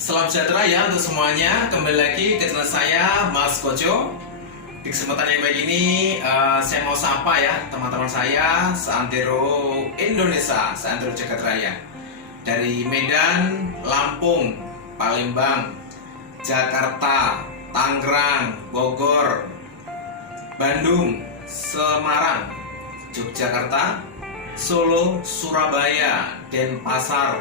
Salam sejahtera ya untuk semuanya. Kembali lagi ke channel saya, Mas Kojo. Di kesempatan yang baik ini, saya mau sapa ya teman-teman saya seantero Indonesia, seantero jagat raya. Dari Medan, Lampung, Palembang, Jakarta, Tangerang, Bogor, Bandung, Semarang, Yogyakarta, Solo, Surabaya, Denpasar,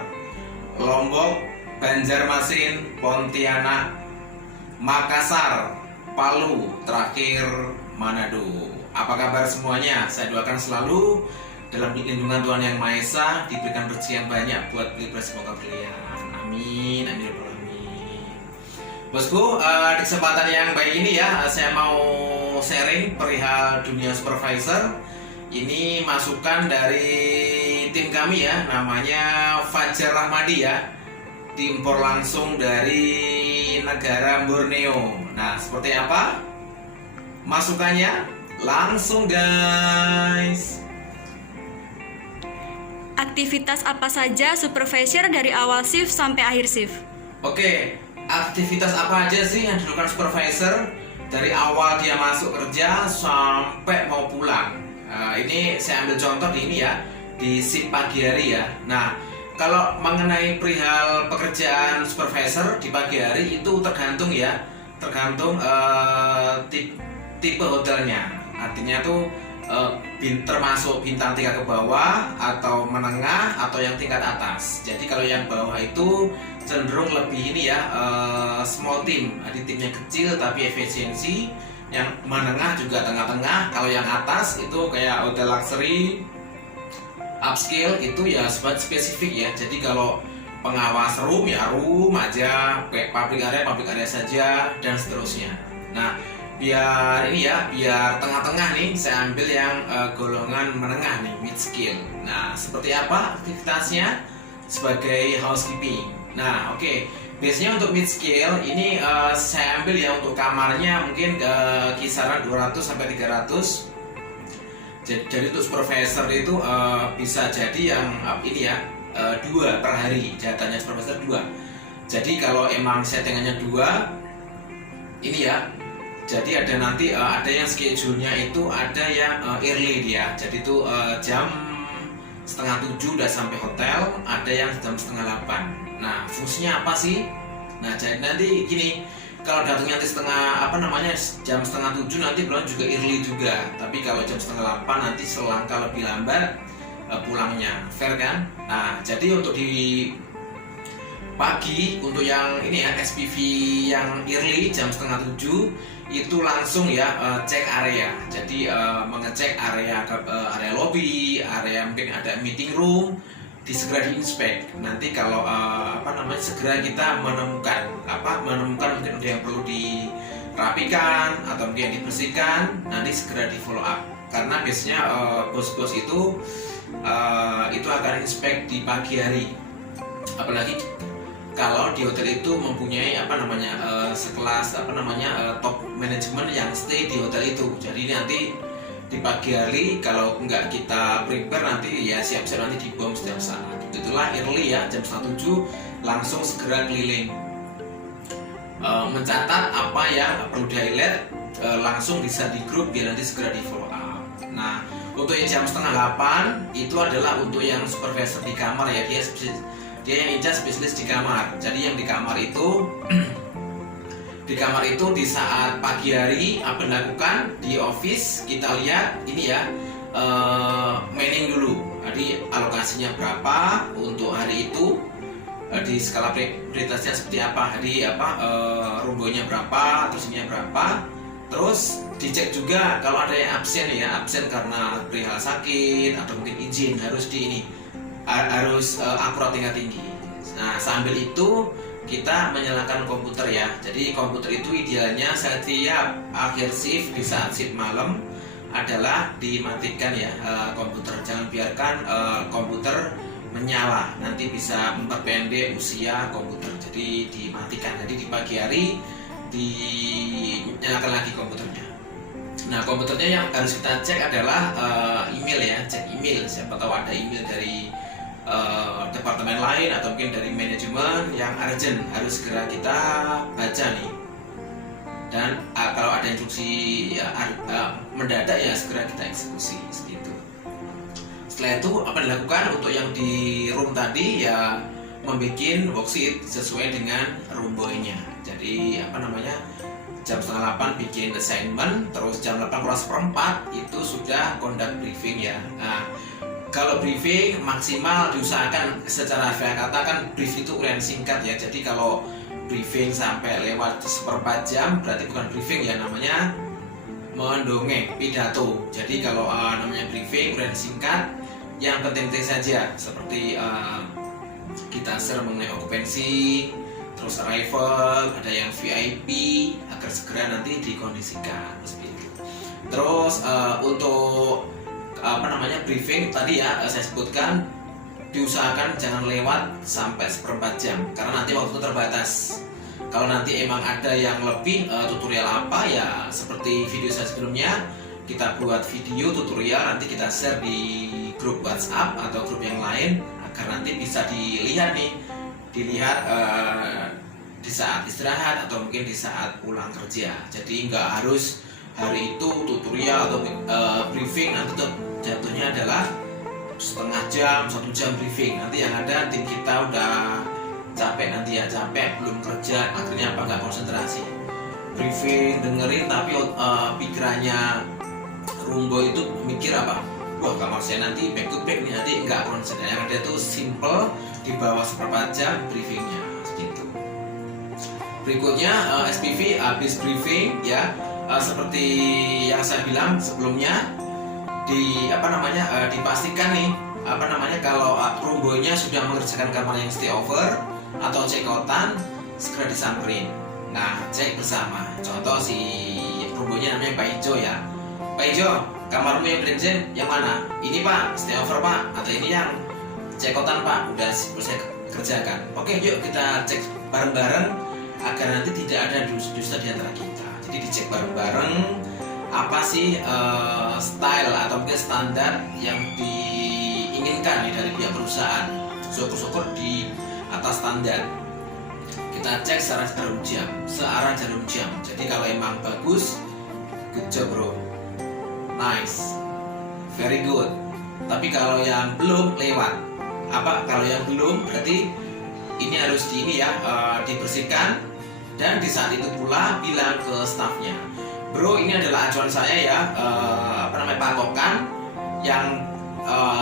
Lombok, Banjarmasin, Pontianak, Makassar, Palu, terakhir Manado. Apa kabar semuanya? Saya doakan selalu dalam lindungan Tuhan Yang Maha Esa, diberikan rezeki yang banyak buat pilpres semoga berlian. Amin, amin, amin. Bosku, di kesempatan yang baik ini ya, saya mau sharing perihal dunia supervisor. Ini masukan dari tim kami ya, namanya Fajar Rahmadi ya. Diimpor langsung dari negara Borneo. Nah, seperti apa masukannya? Langsung guys. Aktivitas apa saja supervisor dari awal shift sampai akhir shift? Oke, aktivitas apa aja sih yang dilakukan supervisor dari awal dia masuk kerja sampai mau pulang? Ini saya ambil contoh di ini ya, di shift pagi hari ya. Nah, kalau mengenai perihal pekerjaan supervisor di pagi hari itu tergantung ya, tergantung tipe hotelnya. Artinya tuh termasuk bintang 3 ke bawah atau menengah atau yang tingkat atas. Jadi kalau yang bawah itu cenderung lebih ini ya, small team, jadi timnya kecil tapi efisiensi. Yang menengah juga tengah-tengah. Kalau yang atas itu kayak hotel luxury, upscale itu ya spesifik ya. Jadi kalau pengawas room ya room aja, kayak public area saja dan seterusnya. Nah, biar ini ya, biar tengah-tengah nih saya ambil yang golongan menengah nih, mid scale. Nah, seperti apa aktivitasnya sebagai housekeeping? Nah, oke. Biasanya untuk mid scale ini saya ambil ya untuk kamarnya mungkin kisaran 200 sampai 300. Jadi untuk supervisor itu bisa jadi yang ini ya, 2 per hari, jatahnya supervisor 2. Jadi kalau emang settingannya 2, ini ya, jadi ada nanti ada yang schedule-nya itu ada yang early dia. Jadi itu jam setengah 7 udah sampai hotel, ada yang jam setengah 8. Nah, fungsinya apa sih? Nah, jadi nanti gini, kalau datangnya nanti jam setengah 7 nanti pulang juga early juga. Tapi kalau jam setengah 8 nanti selangkah lebih lambat pulangnya, fair kan? Nah, jadi untuk di pagi untuk yang ini ya, SPV yang early jam setengah 7 itu langsung ya cek area. Jadi mengecek area area lobby, area mungkin ada meeting room, segera diinspek. Nanti kalau segera kita menemukan mungkin ada yang perlu dirapikan atau mungkin dibersihkan, nanti segera di follow up. Karena biasanya bos-bos itu akan inspek di pagi hari. Apalagi kalau di hotel itu mempunyai sekelas top manajemen yang stay di hotel itu. Jadi nanti di pagi hari kalau nggak kita prepare nanti ya siap-siap nanti dibom setiap saat. Itulah early ya, jam setengah 7 langsung segera keliling, mencatat apa yang perlu di highlight, langsung bisa di grup biar nanti segera di follow up. Nah, untuk yang jam setengah 8 itu adalah untuk yang supervisor di kamar ya, dia yang incas spesialis di kamar. Jadi yang di kamar itu di saat pagi hari apa dilakukan di office, kita lihat ini ya, manning dulu. Jadi alokasinya berapa untuk hari itu, di skala prioritasnya seperti apa, rumbonya berapa, terusnya berapa. Terus dicek juga kalau ada yang absen karena perihal sakit atau mungkin izin, harus akurat tingkat tinggi. Nah, sambil itu kita menyalakan komputer ya. Jadi komputer itu idealnya setiap akhir shift di saat shift malam adalah dimatikan ya komputer. Jangan biarkan komputer menyala, nanti bisa memperpendek usia komputer. Jadi dimatikan. Jadi di pagi hari dinyalakan lagi komputernya. Nah, komputernya yang harus kita cek adalah email ya, cek email. Siapa tahu ada email dari departemen lain atau mungkin dari manajemen yang urgent harus segera kita baca nih. Dan kalau ada instruksi ya, mendadak ya segera kita eksekusi segitu. Setelah itu apa dilakukan untuk yang di room tadi ya, membuat worksheet sesuai dengan room boy-nya. Jadi jam 7:30 bikin assignment, terus jam 8:04 itu sudah conduct briefing ya. Nah, kalau briefing maksimal diusahakan secara saya katakan brief itu uraian singkat ya. Jadi kalau briefing sampai lewat 1/4 jam berarti bukan briefing ya, namanya mendongeng, pidato. Jadi kalau namanya briefing uraian singkat yang penting-penting saja seperti kita share mengenai okupansi, terus arrival, ada yang VIP agar segera nanti dikondisikan seperti itu. Terus untuk briefing tadi ya saya sebutkan diusahakan jangan lewat sampai 1/4 jam karena nanti waktu terbatas. Kalau nanti emang ada yang lebih tutorial apa ya seperti video saya sebelumnya, kita buat video tutorial nanti kita share di grup WhatsApp atau grup yang lain agar nanti bisa dilihat di saat istirahat atau mungkin di saat pulang kerja. Jadi nggak harus hari itu tutorial atau briefing, nanti jatuhnya adalah setengah jam, 1 jam briefing. Nanti yang ada tim kita udah capek belum kerja, akhirnya nggak konsentrasi. Briefing dengerin tapi pikirannya Rumbo itu mikir apa? Wah, kamar saya nanti back to back nih, nanti nggak konsen. Yang ada itu simple di bawah 1/4 jam briefingnya gitu. Berikutnya SPV habis briefing ya, seperti yang saya bilang sebelumnya dipastikan nih kalau rumbonya sudah mengerjakan kamar yang stay over atau check outan segera disamperin. Nah, cek bersama. Contoh si rumbonya namanya Pak Ijo ya. Pak Ijo, kamarmu yang berjenjang yang mana? Ini Pak, stay over Pak, atau ini yang check outan Pak, udah selesai kerjakan. Oke, yuk kita cek bareng-bareng agar nanti tidak ada dusta di antara kita. Jadi dicek bareng-bareng apa sih style atau mungkin standar yang diinginkan dari pihak perusahaan. Syukur-syukur di atas standar. Kita cek searah jarum jam. Jadi kalau emang bagus, good job bro, nice, very good. Tapi kalau yang belum lewat, kalau yang belum berarti ini harus dibersihkan. Dan di saat itu pula bilang ke stafnya, bro ini adalah acuan saya ya, patokan yang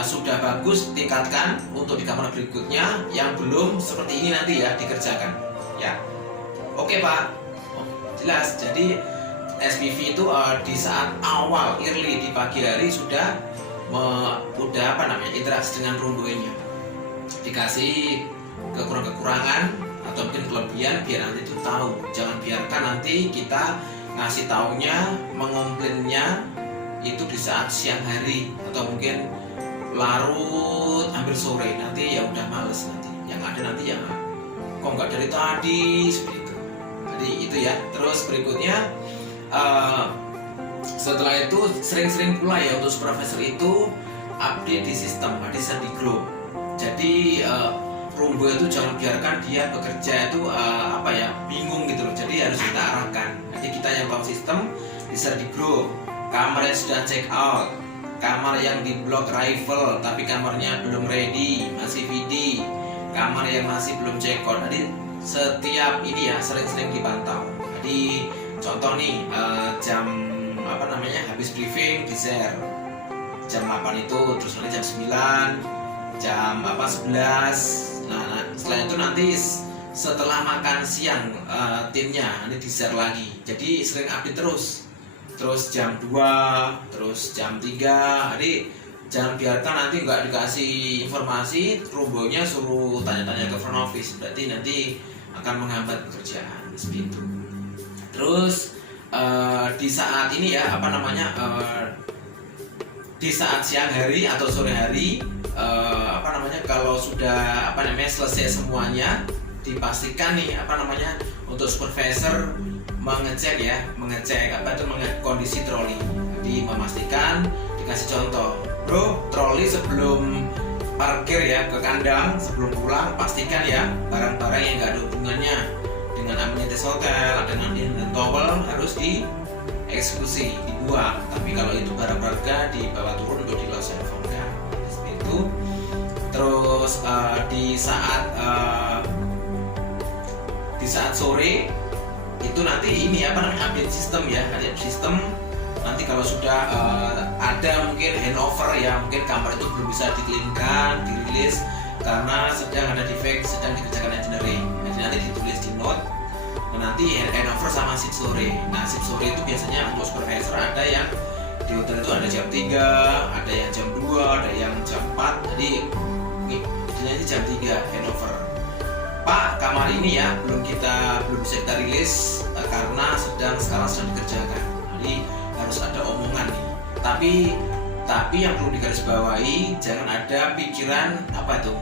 sudah bagus tingkatkan untuk di kamar berikutnya, yang belum seperti ini nanti ya dikerjakan ya. Oke Pak, jelas. Jadi SPV itu di saat awal early di pagi hari sudah interaksi dengan rumboynya, dikasih kekurangan atau mungkin kelebihan biar nanti itu tahu. Jangan biarkan nanti kita ngasih taunya, mengomplainnya itu di saat siang hari atau mungkin larut hampir sore, nanti ya udah males nanti. Yang ada nanti ya kok nggak dari tadi seperti itu. Jadi itu ya. Terus berikutnya setelah itu sering-sering pula ya untuk supervisor itu update di sistem, update di grup. Jadi Rumbo itu jangan biarkan dia bekerja itu bingung gitu loh. Jadi harus kita arahkan. Jadi kita yang tahu sistem di grup. Kamar yang sudah check out, kamar yang di blok arrival tapi kamarnya belum ready, masih VD, kamar yang masih belum check out. Jadi setiap ini ya sering-sering dipantau. Jadi contoh nih jam habis briefing di share jam 8 itu, terus nanti jam 9, jam 11. Nah, setelah itu nanti setelah makan siang timnya nanti di share lagi. Jadi sering update terus jam 2, terus jam 3. Jadi jangan biarkan nanti nggak dikasih informasi, rumbonya suruh tanya-tanya ke front office, berarti nanti akan menghambat pekerjaan seperti itu. Terus di saat ini ya di saat siang hari atau sore hari kalau sudah selesai semuanya, dipastikan nih untuk supervisor mengecek kondisi troli. Jadi memastikan, dikasih contoh, bro, troli sebelum parkir ya ke kandang sebelum pulang, pastikan ya barang-barang yang nggak ada hubungannya dengan amenities hotel, dengan dan towel harus dieksekusi, dibuang. Tapi kalau itu barang berharga dibawa turun untuk di lost and found kan, seperti itu. Terus di saat sore itu nanti ini apa namanya, update sistem ya, update sistem. Nanti kalau sudah ada mungkin handover ya, mungkin kamar itu belum bisa di-cleankan, dirilis karena sedang ada defect, sedang dikerjakan engineering. Jadi nanti ditulis di note. Nah, nanti handover sama shift sore. Nah, shift sore itu biasanya untuk supervisor ada yang di hotel itu ada jam 3, ada yang jam 2, ada yang jam 4. Jadi ini jam 3 handover. Pak, kamar ini ya belum bisa kita rilis karena sekarang sedang dikerjakan. Jadi harus ada omongan nih. Tapi yang perlu digarisbawahi, jangan ada pikiran apa itu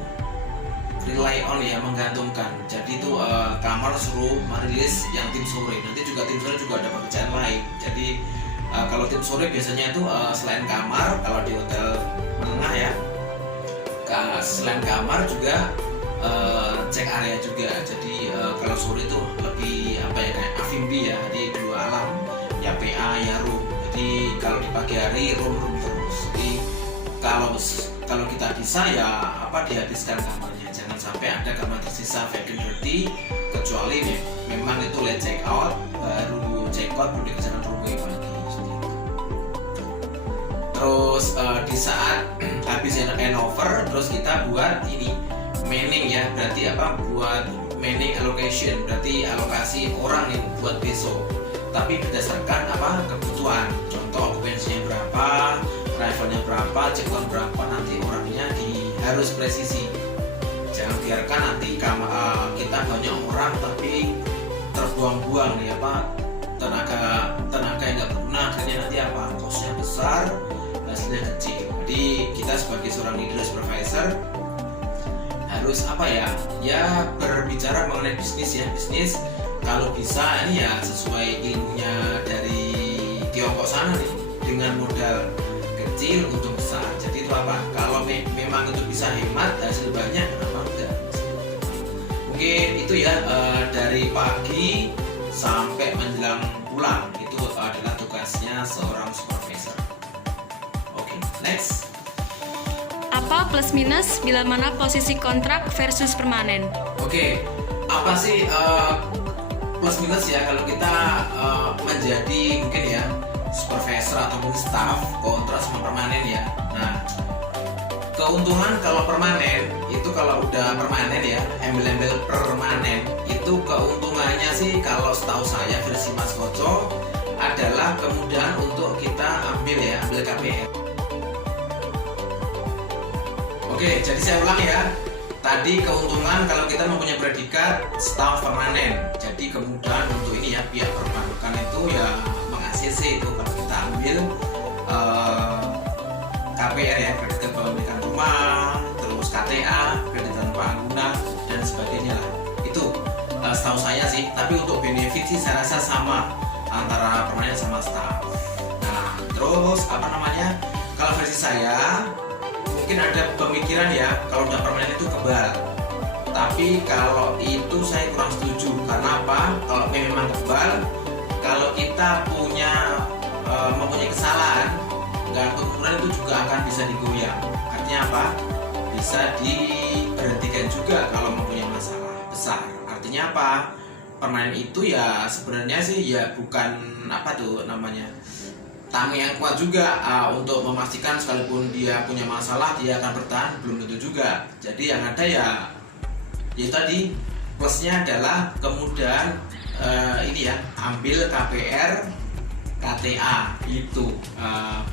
rely on ya, menggantungkan. Jadi itu kamar suruh merilis yang tim sore. Nanti juga tim sore juga ada pekerjaan lain. Jadi kalau tim sore biasanya itu selain kamar, kalau di hotel menengah ya, selain kamar juga cek area juga. Jadi kalau sore itu lebih apa ya, kayak Afimbi ya, di dua alam ya, PA ya room. Jadi kalau di pagi hari room terus. Jadi kalau kita bisa ya dihabiskan kamarnya, jangan sampai ada kamar tersisa vacant dirty, kecuali memang itu late check out, baru check out baru dikerjakan roomway pagi. Terus di saat habis handover, terus kita buat ini manning ya, berarti buat manning allocation, berarti alokasi orang yang buat besok. Tapi berdasarkan kebutuhan. Contoh okupansinya berapa, arrivalnya berapa, check out berapa, nanti orangnya harus presisi. Jangan biarkan nanti kita banyak orang tapi terbuang-buang nih tenaga yang nggak berguna, akhirnya nanti kosnya besar, hasilnya kecil. Jadi kita sebagai seorang leader supervisor harus berbicara mengenai bisnis ya, bisnis kalau bisa ini ya sesuai ilmunya dari Tiongkok sana nih, dengan modal kecil untuk besar. Jadi itu kalau memang itu bisa hemat hasil banyak, kenapa enggak? Mungkin itu ya dari pagi sampai menjelang pulang itu adalah tugasnya seorang supervisor. Oke, next. Apa plus minus bila mana posisi kontrak versus permanen? Oke, apa sih plus minus ya kalau kita menjadi mungkin ya supervisor ataupun staff kontrak sama permanen ya. Nah, keuntungan kalau permanen itu, kalau udah permanen ya, embel-embel permanen itu keuntungannya sih kalau setahu saya versi Mas Koco adalah kemudahan untuk kita ambil KPR. Oke, jadi saya ulang ya. Tadi keuntungan kalau kita mempunyai predikat staff permanen, jadi kemudahan untuk ini ya, pihak perbankan itu ya meng-ACC itu kalau kita ambil KPR ya, kredit kepemilikan rumah, terus KTA, kredit tanpa guna dan sebagainya lah. Itu setahu saya sih. Tapi untuk benefit sih saya rasa sama antara permanen sama staff. Nah, terus kalau versi saya mungkin ada pemikiran ya, kalau udah permanen itu kebal. Tapi kalau itu saya kurang setuju. Karena kalau memang kebal, kalau kita mempunyai kesalahan, kemungkinan itu juga akan bisa digoyang. Artinya bisa diberhentikan juga kalau mempunyai masalah besar. Artinya permanen itu ya sebenarnya sih ya bukan tamu yang kuat juga untuk memastikan sekalipun dia punya masalah dia akan bertahan, belum tentu juga. Jadi yang ada ya tadi plusnya adalah kemudahan ini ya, ambil KPR KTA itu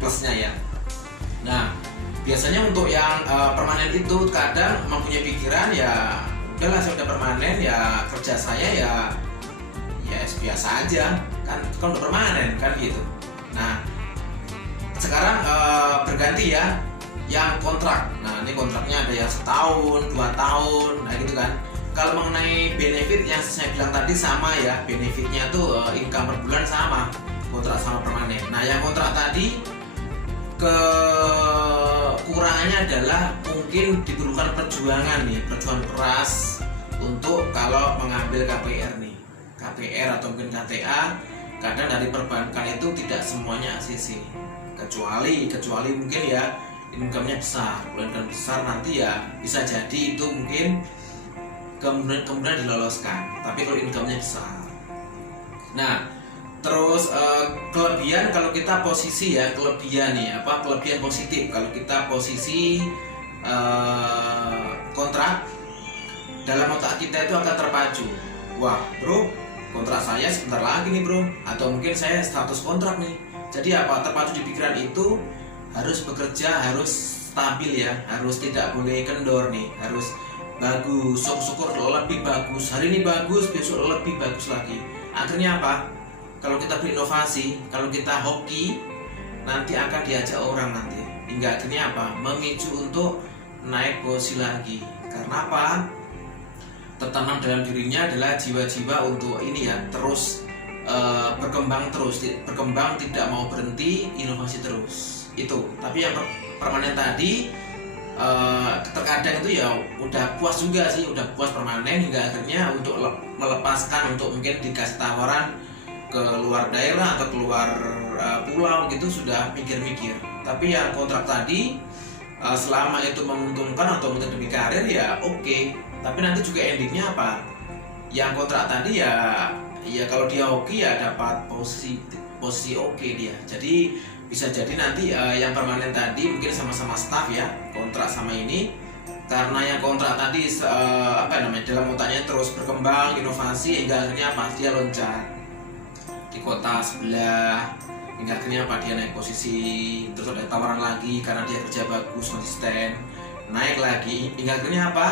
plusnya ya. Nah, biasanya untuk yang permanen itu kadang mempunyai pikiran ya udahlah saya udah permanen ya, kerja saya ya biasa aja kan udah permanen kan gitu. Nah, sekarang berganti ya yang kontrak. Nah, ini kontraknya ada yang setahun, 2 tahun, nah gitu kan. Kalau mengenai benefit yang saya bilang tadi sama ya, benefitnya tuh income per bulan sama, kontrak sama permanen. Nah, yang kontrak tadi kekurangannya adalah mungkin diperlukan perjuangan nih, perjuangan keras untuk kalau mengambil KPR nih, KPR atau mungkin KTA. Kadang dari perbankan itu tidak semuanya ACC, kecuali mungkin ya income-nya besar. Kalau income besar nanti ya bisa jadi itu mungkin kemudian diloloskan. Tapi kalau income-nya besar, nah terus kelebihan kalau kita posisi ya, kelebihan nih kelebihan positif kalau kita posisi kontrak, dalam otak kita itu akan terpacu. Wah bro, kontrak saya sebentar lagi nih bro, atau mungkin saya status kontrak nih. Jadi terpacu di pikiran itu harus bekerja, harus stabil ya, harus tidak boleh kendor nih, harus bagus, syukur lebih bagus, hari ini bagus, besok lebih bagus lagi. Akhirnya apa? Kalau kita berinovasi, kalau kita hoki, nanti akan diajak orang nanti, hingga akhirnya apa? Memicu untuk naik posisi lagi. Karena apa? Tertanam dalam dirinya adalah jiwa-jiwa untuk ini ya, terus berkembang, tidak mau berhenti, inovasi terus itu. Tapi yang permanen tadi terkadang itu ya udah puas juga sih, udah puas permanen hingga akhirnya untuk melepaskan, untuk mungkin dikasih tawaran ke luar daerah atau keluar pulau gitu sudah mikir-mikir. Tapi yang kontrak tadi selama itu menguntungkan atau mungkin demi karir ya oke. Tapi nanti juga endingnya apa? Yang kontrak tadi ya kalau dia hoki ya dapat posisi oke dia. Jadi bisa jadi nanti yang permanen tadi mungkin sama-sama staff ya, kontrak sama ini. Karena yang kontrak tadi dalam otaknya terus berkembang, inovasi, hingga akhirnya apa? Dia loncat di kota sebelah, hingga akhirnya apa? Dia naik posisi, terus ada tawaran lagi karena dia kerja bagus, konsisten, naik lagi, hingga akhirnya apa?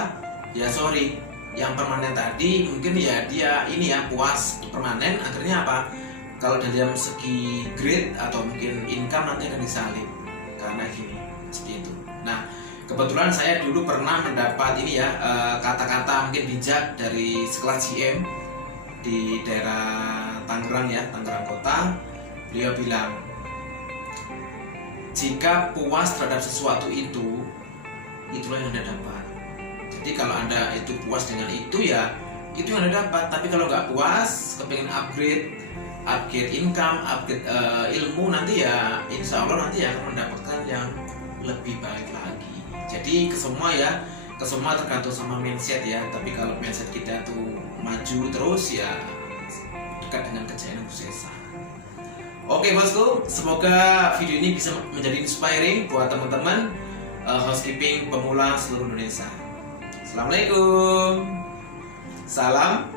Ya sorry, yang permanen tadi mungkin ya dia ini ya puas permanen, akhirnya apa? Kalau dalam segi grade atau mungkin income nanti akan disalib karena gini, seperti itu. Nah kebetulan saya dulu pernah mendapat ini ya kata-kata mungkin bijak dari sekelas GM di daerah Tangerang ya, Tangerang Kota. Beliau bilang, jika puas terhadap sesuatu itu, itulah yang Anda dapat. Jadi kalau Anda itu puas dengan itu ya itu yang Anda dapat. Tapi kalau nggak puas, kepengen upgrade income, upgrade ilmu, nanti ya insya Allah nanti akan mendapatkan yang lebih baik lagi. Jadi ke semua tergantung sama mindset ya. Tapi kalau mindset kita tuh maju terus ya dekat dengan kejayaan kesuksesan. Oke bosku, semoga video ini bisa menjadi inspiring buat teman-teman housekeeping pemula seluruh Indonesia. Assalamualaikum. Salam